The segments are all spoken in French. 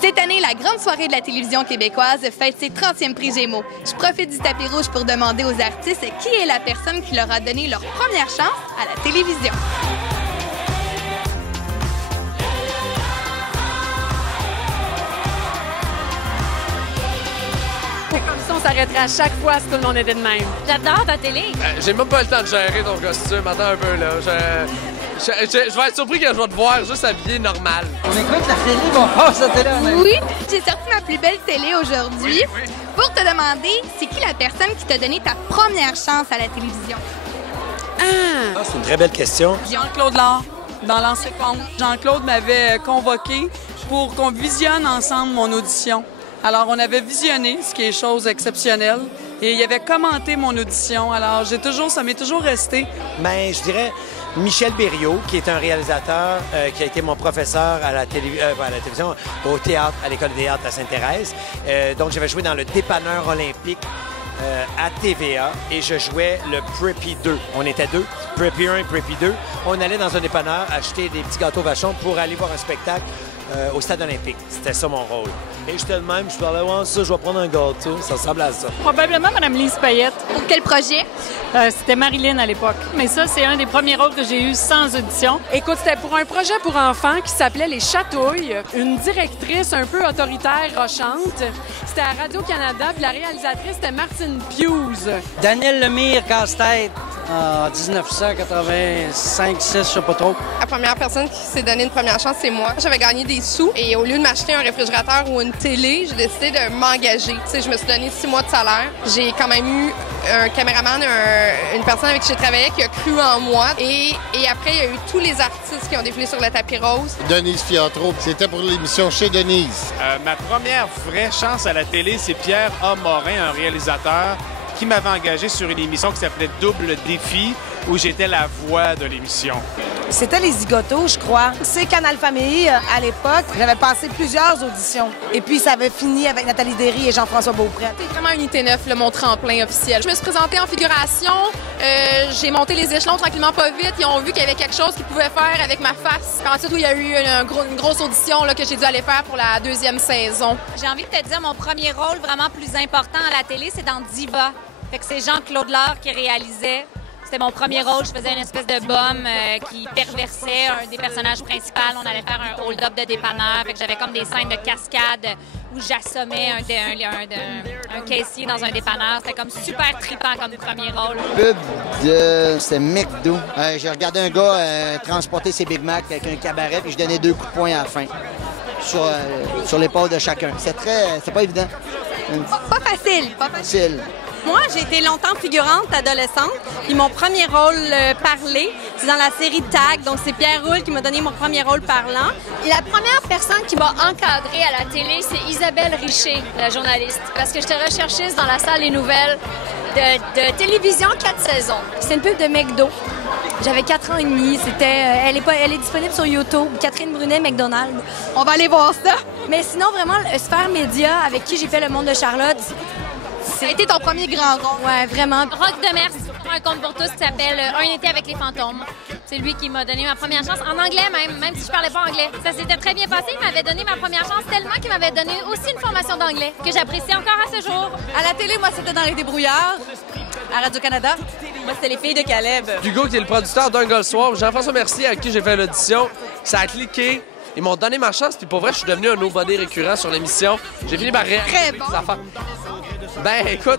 Cette année, la grande soirée de la télévision québécoise fête ses 30e prix Gémeaux. Je profite du tapis rouge pour demander aux artistes qui est la personne qui leur a donné leur première chance à la télévision. Comme ça, on s'arrêterait à chaque fois si tout le monde était de même. J'adore ta télé. J'ai même pas le temps de gérer ton costume. Attends un peu, là. Je vais être surpris quand je vais te voir juste habillé normal. On écoute la télé, mon frère, cette télé. Oui, j'ai sorti ma plus belle télé aujourd'hui pour te demander c'est qui la personne qui t'a donné ta première chance à la télévision? C'est une très belle question. Jean-Claude Lard, dans l'ancien compte. Jean-Claude m'avait convoqué pour qu'on visionne ensemble mon audition. Alors, on avait visionné, ce qui est chose exceptionnelle, et il avait commenté mon audition. Alors, ça m'est toujours resté. Mais je dirais Michel Berriot, qui est un réalisateur qui a été mon professeur à la télévision, au théâtre, à l'École de théâtre à Sainte-Thérèse. Donc, j'avais joué dans le dépanneur olympique à TVA et je jouais le Preppy 2. On était deux, Preppy 1 et Preppy 2. On allait dans un dépanneur acheter des petits gâteaux vachons pour aller voir un spectacle au stade olympique. C'était ça mon rôle. Et j'étais le même, je parlais, ouais, ça, je vais prendre un gâteau. Ça ressemble à ça. Probablement Mme Lise Payette. Pour quel projet? C'était Marilyn à l'époque. Mais ça, c'est un des premiers rôles que j'ai eu sans audition. Écoute, c'était pour un projet pour enfants qui s'appelait Les Chatouilles. Une directrice un peu autoritaire, rochante. C'était à Radio-Canada, puis la réalisatrice, c'était Martine Pius. Daniel Lemire, casse-tête, en 1985-6, je sais pas trop. La première personne qui s'est donné une première chance, c'est moi. J'avais gagné des sous et au lieu de m'acheter un réfrigérateur ou une télé, j'ai décidé de m'engager. Tu sais, je me suis donné 6 mois de salaire. J'ai quand même eu un caméraman, une personne avec qui j'ai travaillé qui a cru en moi. Et après, il y a eu tous les artistes qui ont défilé sur le tapis rose. Denise Fiatro, c'était pour l'émission Chez Denise. Ma première vraie chance à la télé, c'est Pierre A. Morin, un réalisateur qui m'avait engagé sur une émission qui s'appelait Double Défi, où j'étais la voix de l'émission. C'était Les Zigotos, je crois. C'est Canal Famille, à l'époque. J'avais passé plusieurs auditions. Et puis, ça avait fini avec Nathalie Derry et Jean-François Beaupré. C'est vraiment Unité 9, mon tremplin officiel. Je me suis présentée en figuration. J'ai monté les échelons tranquillement, pas vite. Ils ont vu qu'il y avait quelque chose qu'ils pouvaient faire avec ma face. Puis ensuite, il y a eu une grosse audition là, que j'ai dû aller faire pour la 2e saison. J'ai envie de te dire, mon premier rôle vraiment plus important à la télé, c'est dans Diva. Fait que c'est Jean-Claude Lard qui réalisait. C'était mon premier rôle. Je faisais une espèce de bum qui perversait un des personnages principaux. On allait faire un hold-up de dépanneur. Fait que j'avais comme des scènes de cascade où j'assommais un caissier dans un dépanneur. C'était comme super trippant comme premier rôle. C'était McDo. J'ai regardé un gars transporter ses Big Mac avec un cabaret puis je donnais 2 coups de poing à la fin sur l'épaule de chacun. C'est pas évident. Pas facile. Facile. Moi, j'ai été longtemps figurante adolescente. Puis mon premier rôle parlé, c'est dans la série Tag. Donc, c'est Pierre Roule qui m'a donné mon premier rôle parlant. La première personne qui m'a encadrée à la télé, c'est Isabelle Richer, la journaliste. Parce que j'étais recherchiste dans la salle des nouvelles de télévision 4 saisons. C'est une pub de McDo. J'avais 4 ans et demi. Elle est disponible sur YouTube. Catherine Brunet, McDonald's. On va aller voir ça. Mais sinon, vraiment, Sphère Média, avec qui j'ai fait Le Monde de Charlotte, ça a été ton premier grand rôle. Ouais, vraiment. Rock de Merce, un conte pour tous qui s'appelle Un été avec les fantômes. C'est lui qui m'a donné ma première chance, en anglais même si je parlais pas anglais. Ça s'était très bien passé, il m'avait donné ma première chance tellement qu'il m'avait donné aussi une formation d'anglais, que j'apprécie encore à ce jour. À la télé, moi, c'était dans Les Débrouillards, à Radio-Canada. Moi, c'était Les Filles de Caleb. Hugo, qui est le producteur d'Un gars le soir, Jean-François Mercier, avec qui j'ai fait l'audition, ça a cliqué. Ils m'ont donné ma chance, puis pour vrai, je suis devenu un nobody récurrent sur l'émission. J'ai fini par réaliser des affaires. Ben, écoute,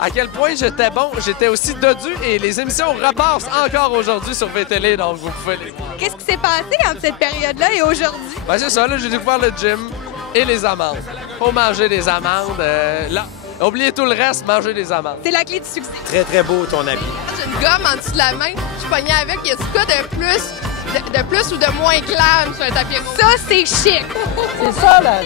à quel point j'étais bon, j'étais aussi dodu et les émissions repassent encore aujourd'hui sur VTL, donc vous pouvez les... Qu'est-ce qui s'est passé entre cette période-là et aujourd'hui? Ben, c'est ça, là, j'ai découvert le gym et les amandes. Faut manger des amandes, là. Oubliez tout le reste, manger des amandes. C'est la clé du succès. Très, très beau, ton habit. J'ai une gomme en dessous de la main. Je pognais avec. Y a-tu quoi de plus ou de moins glam sur un tapis rouge? Ça, c'est chic. C'est ça, là.